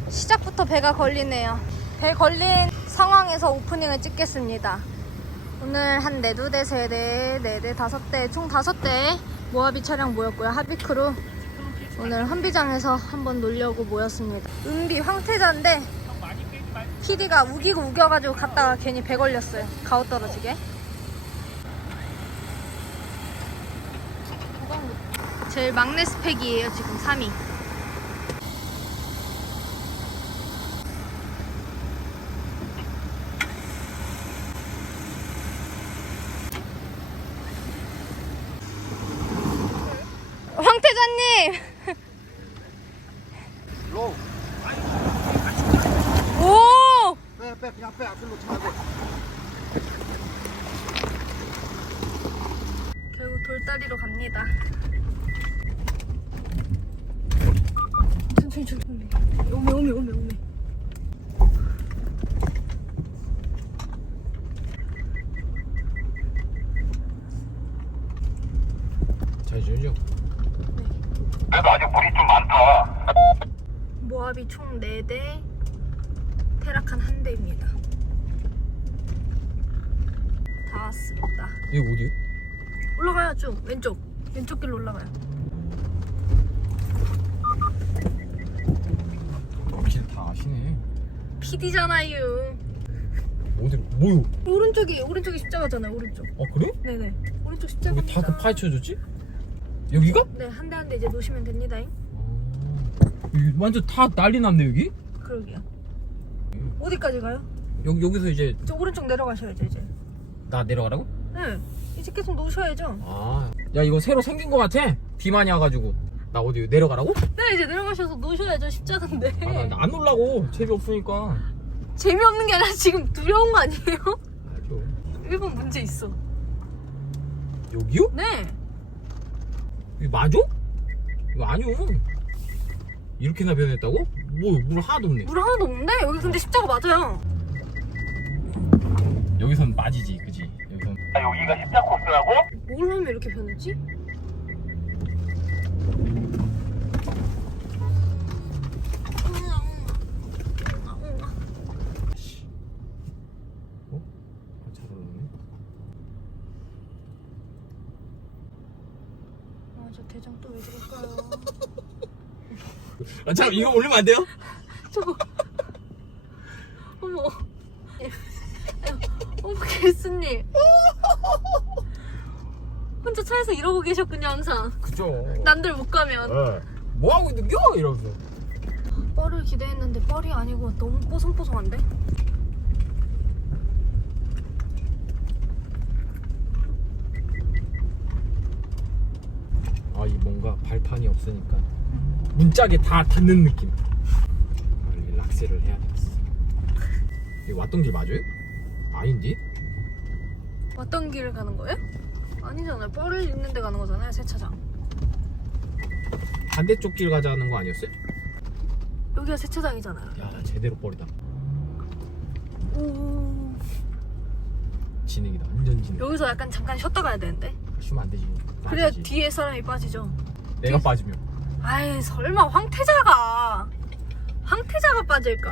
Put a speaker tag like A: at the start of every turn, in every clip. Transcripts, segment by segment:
A: 시작부터 배가 걸리네요. 배 걸린 상황에서 오프닝을 찍겠습니다. 오늘 한 4대, 3대, 4대, 5대, 총 5대 모하비 차량 모였고요. 하비크루 오늘 헌비장에서 한번 놀려고 모였습니다. 은비 황태자인데 PD가 우기고 우겨가지고 갔다가 괜히 배 걸렸어요. 가오 떨어지게. 제일 막내 스펙이에요. 지금 3위. 황태자님!
B: 로.
A: 오!
B: 빼 그냥 빼 앞으로 차고.
A: 결국 돌다리로 갑니다. 천천히. 오메.
C: 잘 지내죠?
B: 그래도 아직 물이 좀 많다.
A: 모하비 총 4대, 테라칸 1대입니다. 다 왔습니다.
C: 이거 어디요?
A: 올라가요 쭉. 왼쪽 길로 올라가요.
C: 길 다 아시네.
A: PD잖아요.
C: 어디로? 뭐요?
A: 오른쪽이 십자가잖아요. 오른쪽.
C: 그래?
A: 네네. 오른쪽
C: 여기
A: 십자가입니다.
C: 다그 파헤쳐줬지? 여기가?
A: 네, 한 대 이제 놓으시면 됩니다잉.
C: 여기 완전 다 난리 났네 여기?
A: 그러게요. 어디까지 가요?
C: 여기서 이제
A: 저 오른쪽 내려가셔야죠 이제.
C: 나 내려가라고?
A: 네. 이제 계속 놓으셔야죠.
C: 야 이거 새로 생긴 거 같아. 비 많이 와가지고. 나 어디 내려가라고?
A: 네, 이제 내려가셔서 놓으셔야죠. 십자가인데.
C: 나 안 놀라고. 재미없으니까.
A: 재미없는 게 아니라 지금 두려운 거 아니에요?
C: 알죠.
A: 1번 문제 있어.
C: 여기요?
A: 네.
C: 이거 맞아? 이거 아니요. 이렇게나 변했다고? 물 하나도 없네.
A: 물 하나도 없는데? 여기 근데 십자가 맞아요.
C: 여기선 맞이지, 그지? 여기선.
B: 여기가 십자 코스라고?
A: 뭘 하면 이렇게 변했지?
C: 잘 올랐네.
A: 저 대장 또 왜 그럴까요?
C: 잠깐 이거 올리면 안 돼요?
A: 저거. 어머. 개수님. 혼자 차에서 이러고 계셨군요, 항상.
C: 그죠.
A: 남들 못 가면.
C: 뭐 하고 있는겨? 이러면서.
A: 뻘을 기대했는데 뻘이 아니고 너무 뽀송뽀송한데?
C: 이 뭔가 발판이 없으니까 문짝에 다 닿는 느낌. 빨리 락세를 해야 되겠어. 이거 왔던 길 맞아요? 아닌데?
A: 왔던 길을 가는 거예요? 아니잖아요. 뻘을 있는 데 가는 거잖아요, 세차장.
C: 반대쪽 길 가자는 거 아니었어요?
A: 여기가 세차장이잖아요.
C: 야 제대로 뻘이다.
A: 오.
C: 진행이다. 완전 진행.
A: 여기서 약간 잠깐 쉬었다 가야 되는데.
C: 쉬면 안 되지.
A: 그래야
C: 빠지지.
A: 뒤에 사람이 빠지죠.
C: 내가 빠지면.
A: 아이, 설마 황태자가 빠질까?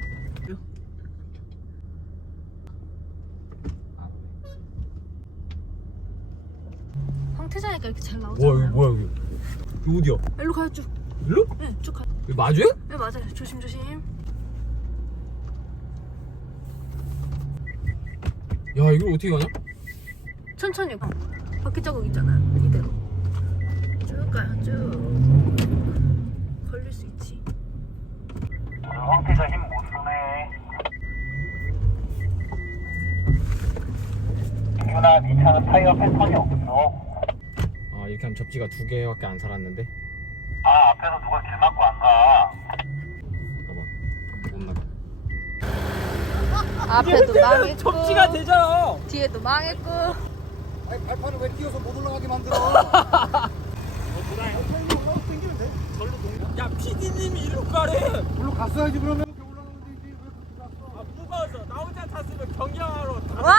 A: 황태자니까 이렇게 잘 나오잖아요.
C: 뭐야 여기. 여기 어디야?
A: 일로 가요, 쭉.
C: 일로?
A: 네, 쭉 가요.
C: 여기 맞아요?
A: 네, 맞아요. 조심조심.
C: 야 이걸 어떻게 가냐?
A: 천천히 가. 바퀴 자국 있잖아요. 이대로. 쭉 가요, 쭉. 걸릴 수 있지.
B: 황태자 힘 못 쓰네. 유나, 네 차는 타이어 패턴이 없어.
C: 이렇게 하면 접지가 2개밖에 안 살았는데.
B: 앞에서 누가 길 막고 안 가.
C: 봐봐. 못 나가.
A: 앞에도 망했고
C: 접지가 되잖아.
A: 뒤에도 망했고.
B: 아니 발판을 왜 띄워서 못 올라가게 만들어?
C: 야 PD님이 이리로 가래.
B: 물로 갔어야지 그러면. 이렇게 올라가면 되지. 왜 그렇게 갔어?
C: 누가 왔어? 나 혼자 탔으면 경량하러.
A: 와!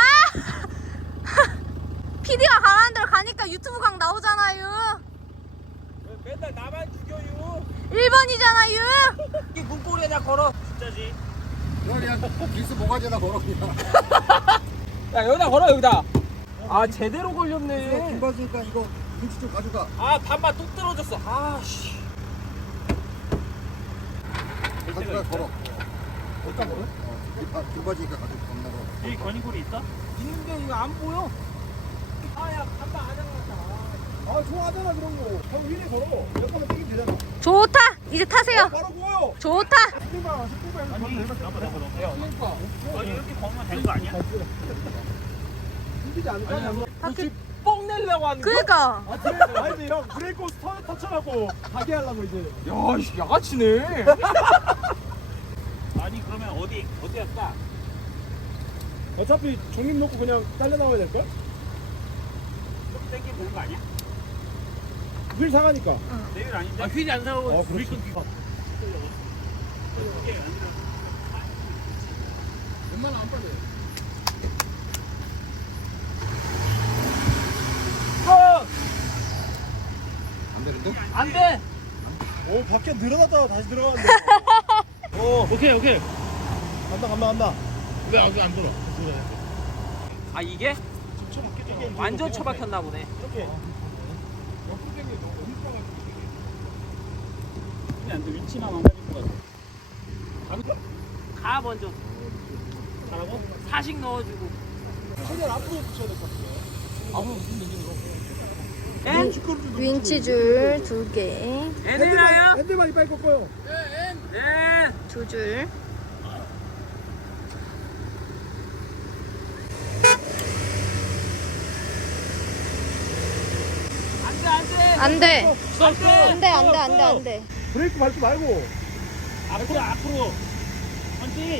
A: PD가 가라는 대로 가니까 유튜브 강 나오잖아요.
C: 맨날 나만 죽여요.
A: 1번이잖아 유.
C: 이 문고리에다 걸어. 진짜지.
B: 그냥 기스 모가지에다 걸어 그냥.
C: 야 여기다 걸어 여기다. 아 제대로 걸렸네.
B: 긴 바지니까 이거 김치 좀 가져가.
C: 아 반만 뚝 떨어졌어. 아씨.
B: 가져가 걸어. 어디다 걸어? 긴 바지니까 가져가 겁나 걸어.
D: 여기 건이골이 있어?
C: 있는데 이거 안 보여. 아야 반만 안 해놨다. 아 좋아하잖아 그런 거. 바로 위에 걸어. 몇 번만 땡기면 되잖아.
A: 좋다. 이제 타세요.
C: 바로 보여.
A: 좋다.
C: 스피드만
D: 아니
C: 해봐.
D: 나보다 걸어.
C: 그러니까.
D: 아니 이렇게 걸으면 되는 거 아니야?
C: 힘들지 않을까?
A: 바퀴
C: 뻥 내려고 하는 거?
A: 그니까.
C: 아, 아니 형 브레이크 터쳐갖고 가게 하려고 이제. 야, 씨, 야가치네.
D: 아니 그러면 어디 할까?
C: 어차피 종림 놓고 그냥 딸려 나와야 될 걸?
D: 이렇게 땡기면 되는 거 아니야?
C: 휠 상하니까.
D: 내일 아닌데? 아 휠이 안 사고
C: 그렇지.
D: 브레이크 끼고.
B: 웬만하면 안 빨리. 안 되는데?
C: 안 돼.
E: 오 밖에 늘어났다가 다시 들어가는데
D: 오케이.
E: 간다
D: 왜 여기 안 들어?
C: 아 이게 완전 처박혔나 보네.
E: 이렇게
D: 안 돼. 위치만 망가질 것 같아.
C: 가 먼저.
D: 가라고?
C: 사식 넣어주고.
E: 최대한 앞으로 붙여야 될 것 같아요
C: 엔?
A: 윈치줄 2개.
C: 엔이나요?
E: 핸들만 이빨 꺾어요
C: 엔.
A: 2줄.
C: 안 돼.
A: 안 돼. 안 돼.
E: 브레이크 밟지 말고
D: 앞으로. 헌팅.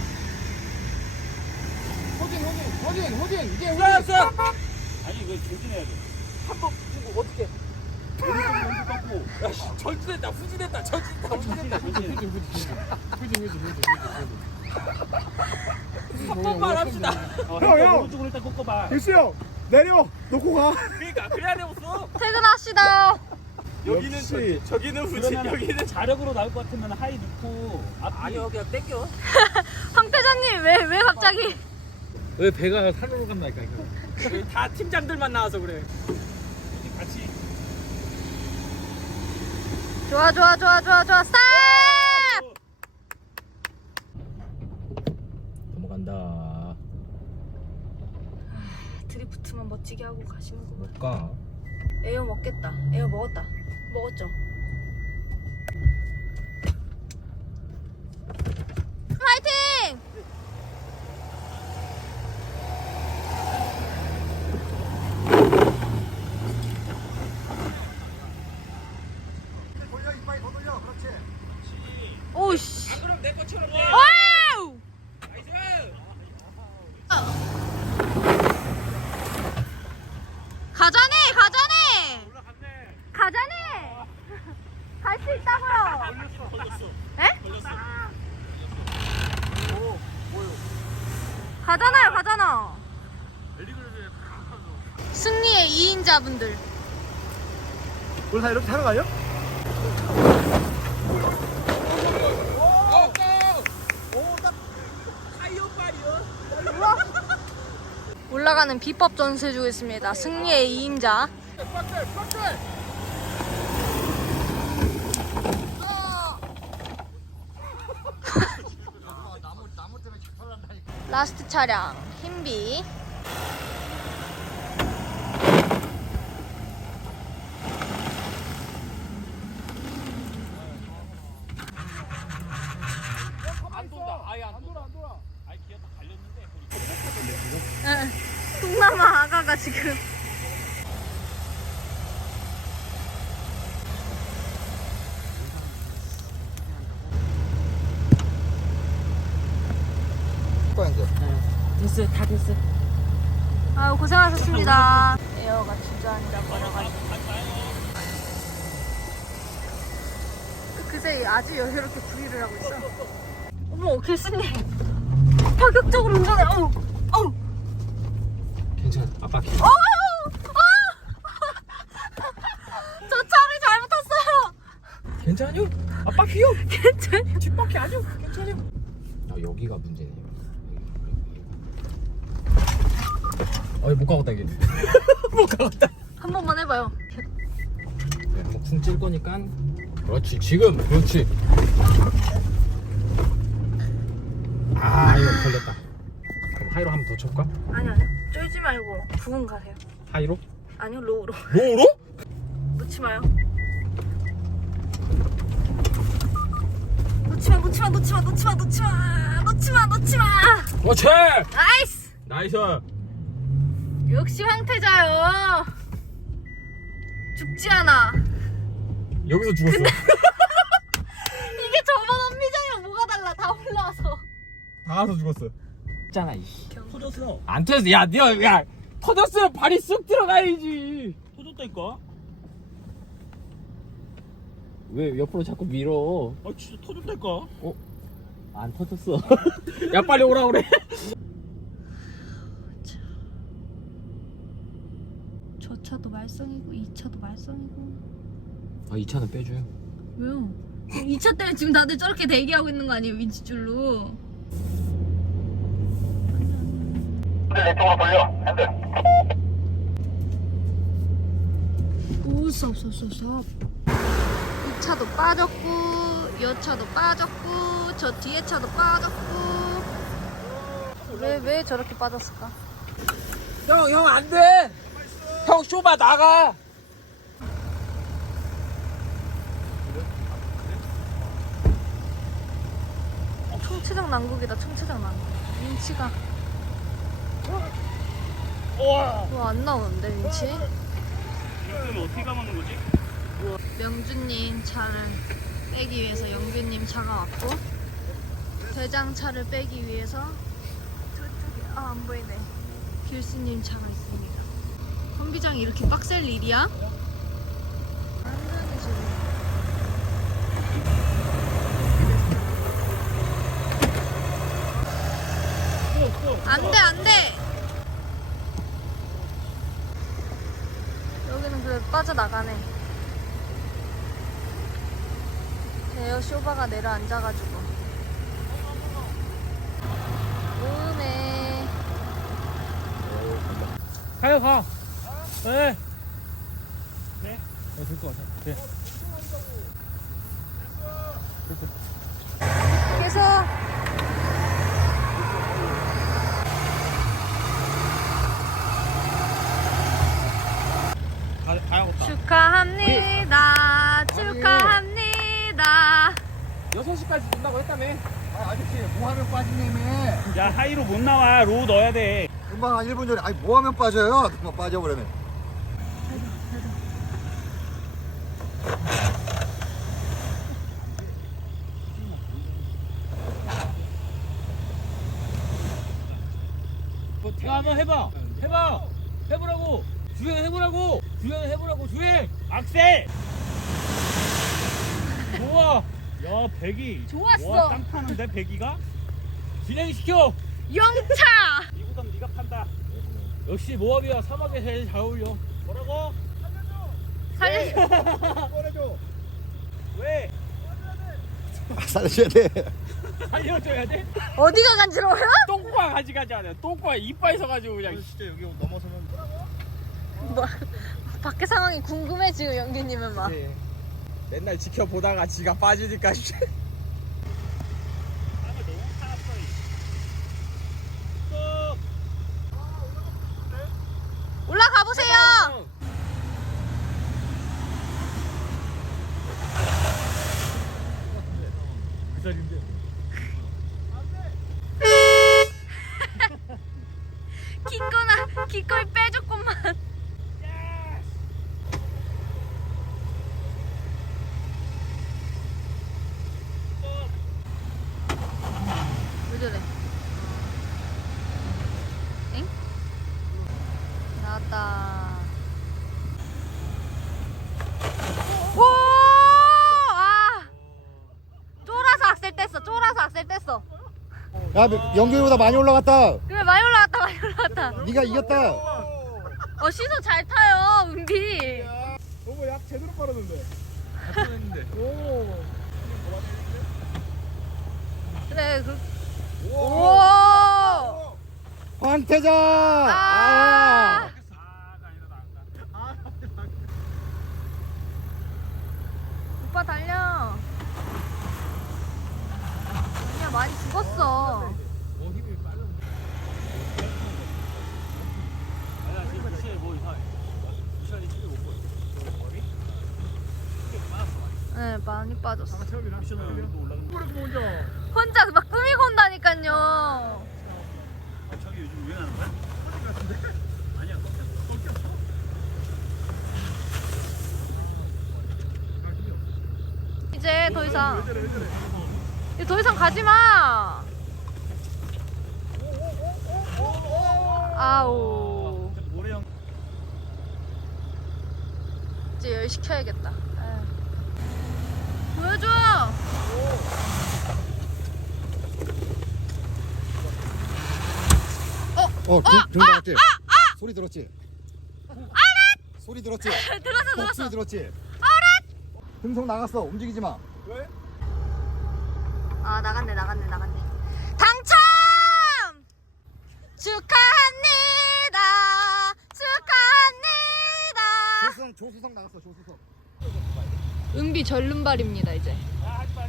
B: 호진 이제
C: 쏘았어.
D: 아니 이거 조심해야 돼.
C: 한번 주고 어떻게?
D: 먼저 꺾고.
C: 야, 씨, 절주됐다. 후진했다. 후진했다. 한 번만 합시다.
E: 형.
D: 오른쪽으로 일단 꺾어봐.
E: 일수 형 내려 놓고 가
C: 그러니까 그래야 되겠어.
A: 퇴근합시다.
C: 여기는
E: 역시.
C: 저기는 후진.
D: 그러면
C: 여기는
D: 자력으로 나올 것 같으면 하이 넣고 앞
C: 아니요 그냥 땡겨.
A: 황 대장님 왜 갑자기?
E: 왜 배가 산으로 간다니까
C: 여기 다 팀장들만 나와서 그래.
D: 같이.
A: 좋아. 스탑!
E: 넘어간다
A: 드리프트만 멋지게 하고 가시는구만.
E: 뭘까?
A: 에어 먹겠다. 에어 먹었다. 먹었죠? 화이팅!
B: 돌려 이빨 더 돌려. 그렇지.
A: 오씨.
C: 그럼 내 것처럼 돼.
A: 와우!
C: 나이스.
A: 가자네.
C: 올라갔네.
A: 가자네. 갈 수 있다고요.
D: 걸렸어.
A: 에?
D: 걸렸어.
A: 가잖아. 승리의 2인자분들.
E: 우리 다 이렇게 타는 거 아니야?
A: 올라가는 비법 전수해주고 있습니다. 승리의 2인자.
B: 나무 때문에 개털난다니까.
A: 라스트 차량 흰비.
C: 안 돈다. 아예 안 돌아.
D: 아이 기어 다 갈렸는데.
A: 응. 동남아 아가가 지금.
C: 됐어. 다 됐어.
A: 아유 고생하셨습니다. 에어가 주저앉아 버려가지고. 그새 아주 여유롭게 구리를 하고 있어. 어머 교수님 파격적으로 운전해. 어우.
C: 괜찮아. 아빠.
A: 저 차를 잘못 탔어요.
C: 괜찮아요? 앞바퀴요? 괜찮아요? 뒷바퀴 아니요? 괜찮아요? 아 여기가 문제네요. 못 가겠다 이게. 못 가겠다.
A: 한 번만 해봐요.
C: 네, 한번 쿵 찔 거니까. 그렇지 지금 그렇지. 아 이거 걸렸다. 그럼 하이로 한 번 더 쳐볼까?
A: 아니요. 쫄지 말고 부은 가세요.
C: 하이로?
A: 아니요, 로우로.
C: 로우로?
A: 놓지 마요. 놓지 마.
C: 그렇지.
A: 나이스.
C: 나이스.
A: 역시 황태자요. 죽지 않아.
C: 여기서 죽었어.
A: 이게 저번 언미장이랑 뭐가 달라? 다 올라와서.
C: 다 와서 죽었어. 있잖아 이씨.
E: 터졌어.
C: 안 터졌어. 야 네가 야 터졌으면 발이 쑥 들어가야지.
E: 터졌다니까.
C: 왜 옆으로 자꾸 밀어?
E: 아 진짜 터졌다니까.
C: 안 터졌어. 야 빨리 오라 그래.
A: 저 차도 말썽이고 이 차도 말썽이고.
C: 아 이 차는 빼줘요.
A: 왜요? 이 차 때문에 지금 다들 저렇게 대기하고 있는 거 아니에요? 위치줄로.
B: 왼쪽으로 돌려. 핸들.
A: 오, 스톱. 이 차도 빠졌고, 이 차도 빠졌고, 저 뒤에 차도 빠졌고. 왜 저렇게 빠졌을까?
C: 형 안 돼. 형 쇼바 나가.
A: 총체적 난국이다, 총체적 난국. 윈치가. 안 나오는데, 윈치?
E: 이거 어떻게 감는 거지?
A: 명주님 차를 빼기 위해서 영규님 차가 왔고, 대장 차를 빼기 위해서 저쪽에, 안 보이네. 길수님 차가 있습니다. 컴비장이 이렇게 빡셀 일이야? 완전히 지금. 안 돼! 여기는 그래도 빠져나가네. 제어 쇼바가 내려앉아가지고. 음에.
E: 가요 가. 네. 네. 될 것 같아. 네.
A: 계속.
E: 가야겠다.
A: 축하합니다. 축하합니다.
C: 6시까지 준다고 했다며.
B: 아저씨 뭐하면 빠지냐며.
E: 야 하이로 못 나와. 로우 넣어야 돼.
B: 금방 한 1분 전에 아니 뭐하면 빠져요. 금방 빠져버리네.
E: 야 한번 해봐. 해보라고. 주행해보라고. 주행. 악셀. 좋아. 야 배기.
A: 좋았어.
E: 와, 땅 파는데 배기가. 진행시켜.
A: 영차!
E: 이구선 네가 판다. 역시 모압이야. 사막에 제일 잘 어울려. 뭐라고?
A: 살려.
B: 꺼내줘.
E: 왜?
B: 살려줘야 돼.
E: 살려줘야 돼?
A: 어디가 간지러워요?
C: 똥꼬가 가지가지 않아요. 똥꼬가 이빨 있어가지고 그냥.
B: 진짜 여기 넘어서면.
A: 뭐, 밖에 상황이 궁금해, 지금 영규님은 막.
C: 예. 맨날 지켜보다가 지가 빠지니까.
A: 올라가 보세요.
E: 그 자리인데.
A: 기꺼이 빼줬구만. 왜 저래? 엥? 나왔다. 오! 아! 쫄아서 악셀 뗐어.
B: 야 영균이보다 많이 올라갔다.
A: 그래, 많이 올라갔다.
B: 네가 이겼다.
A: 시선 잘 타요, 은비.
E: 너무 약 제대로 빠르는데.
A: 그래 오.
B: 황태자.
A: 아. 오빠 달려. 아니야 많이 죽었어.
E: 아니야 지금 미션이 뭐 이상해. 미션이 집에 못 보여. 머리?
A: 네 많이 빠졌어.
E: 미션을 또 올라가는.
A: 혼자 막 꾸미고 온다니까요.
E: 저기 요즘 유행하는 거야? 커팅 같은데? 아니야 꺾였어.
A: 이제 더 이상 이제 더 이상 가지 마. 아우.
E: 모래형.
A: 이제 열 시켜야겠다. 에휴. 보여줘.
B: 들었지? 소리 들었지? 소리 들었지?
A: 들었어.
B: 소리 들었지? 등성 나갔어. 움직이지 마.
A: 아 나갔네. 당첨! 축하합니다.
B: 조수성 나갔어. 조수성.
A: 은비 절름발입니다 이제.
E: 하지마.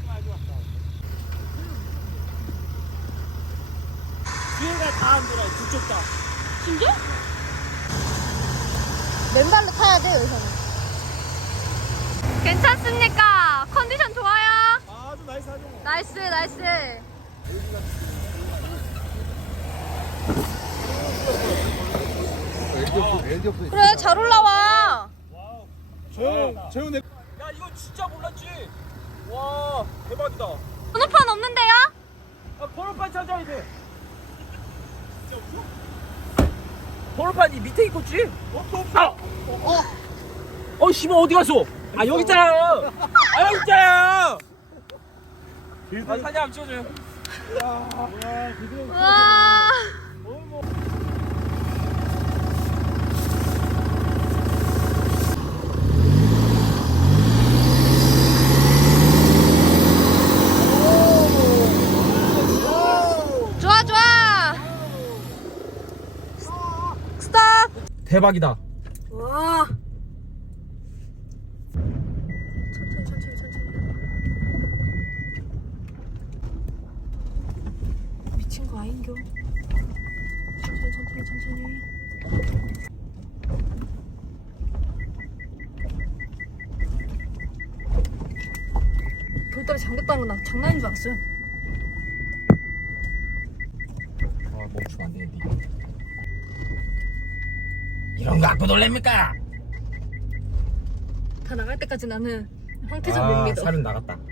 E: 뒤에가 다 안 돌아. 두 쪽 다.
A: 진짜? 맨발로 타야 돼 여기서는. 괜찮습니까? 컨디션 좋아요?
E: 아주 나이스하죠.
A: 나이스.
B: LDF.
A: 그래 잘 올라와.
E: 재훈 야 이거 진짜 몰랐지. 와 대박이다.
A: 번호판 없는데요?
E: 아 번호판 찾아야 돼. 진짜 없어? 번호판이 밑에 있겠지? 없어. 씨발 어디 갔어? 아 여기 있잖아. 여기 있잖아. 사진 한번 찍어줘요.
A: 와. 좋아. 스탑.
C: 대박이다.
A: 와. 천천히. 미친 거 아닌겨? 천천히. 돌다리 잠겼다는 건 나 장난인 줄 알았어요.
C: 멈추면 안 되는데. 이런 거 갖고 놀랍니까?
A: 다 나갈 때까지 나는 황태자 못 믿어.
C: 살은 나갔다.